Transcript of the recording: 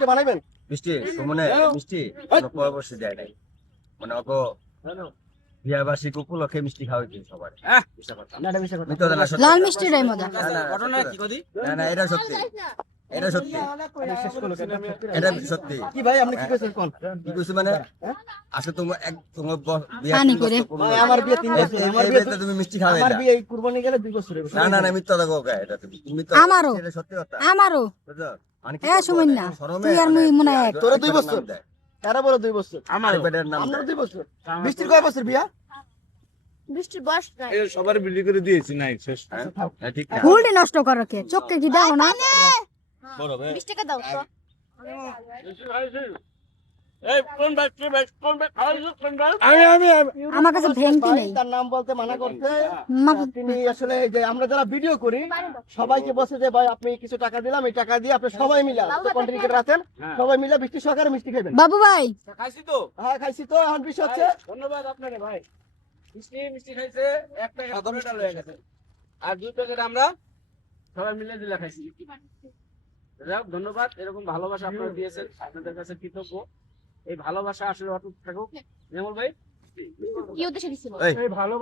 বানাইবেন মিষ্টি মানে মিষ্টি কোনো পরামর্শ দেয় নাই মানে অগো বিয়াবাসী উপলক্ষে মিষ্টি খাওয়াইছি সবার লাল মিষ্টিটাই মজা। ঘটনা কি কদি না এটা সত্যি এটা সত্যি এটা সত্যি কি ভাই আপনি কি কইছেন কোন কি কইছো মানে আসলে তোমার পানি করে। ভাই আমার বিয়ে 3 বছর আমার এই বিয়ে বিয়েতে তুমি মিষ্টি খাওয়াই আমার না বিয়ে এই কুরবানি গেলে 2 বছর হয়ে গেছে না মিথ্যা কথা কও এটা তুমি তো আমারও। এটা সত্যি কথা আমারও বুঝছো মানে কি এ সুমন না তুই আর মুই মনে হয় এক। তোর 2 বছর এরা বড় 2 বছর আমার পেটের নাম আমার দেয়। 2 বছর বৃষ্টির কয় বছর বিয়া বৃষ্টির বয়স নাই। সবার বিলি করে দিয়েছি নাই শেষ হ্যাঁ, ঠিক না ফুলটি নষ্ট করো কে চোখকে কি দেখো না? বড় ভাই বৃষ্টিকে দাও তো। আমার কাছে ভেংটি ভাই নেই। তার নাম বলতে মানা করছে মা- তিনি আসলে এই যে আমরা যারা ভিডিও করি সবাইকে বলছে যে ভাই আপনি কিছু টাকা দিলাম এই টাকা দিয়ে আপনি সবাই মিলা কন্টেন্ট ক্রিয়েটর আছেন সবাই মিলা বৃষ্টি সহকারে মিষ্টি খাবেন বাবু ভাই খাইছি তো হ্যাঁ খাইছি তো এখন বিষয় হচ্ছে ধন্যবাদ আপনাকে ভাই মিষ্টি খাইছে এক প্যাকেট টোটাল হয়ে গেছে আর 2 প্যাকেট আমরা সবাই মিলে দিলে খাইছি যাক ধন্যবাদ এরকম ভালোবাসা আপনারা দিয়েছেন আপনাদের কাছে কৃতজ্ঞ এই ভালোবাসা আসলে অটুট থাকুক নেমল ভাই কি উদ্দেশ্যে দিছিল? এই এই ভালো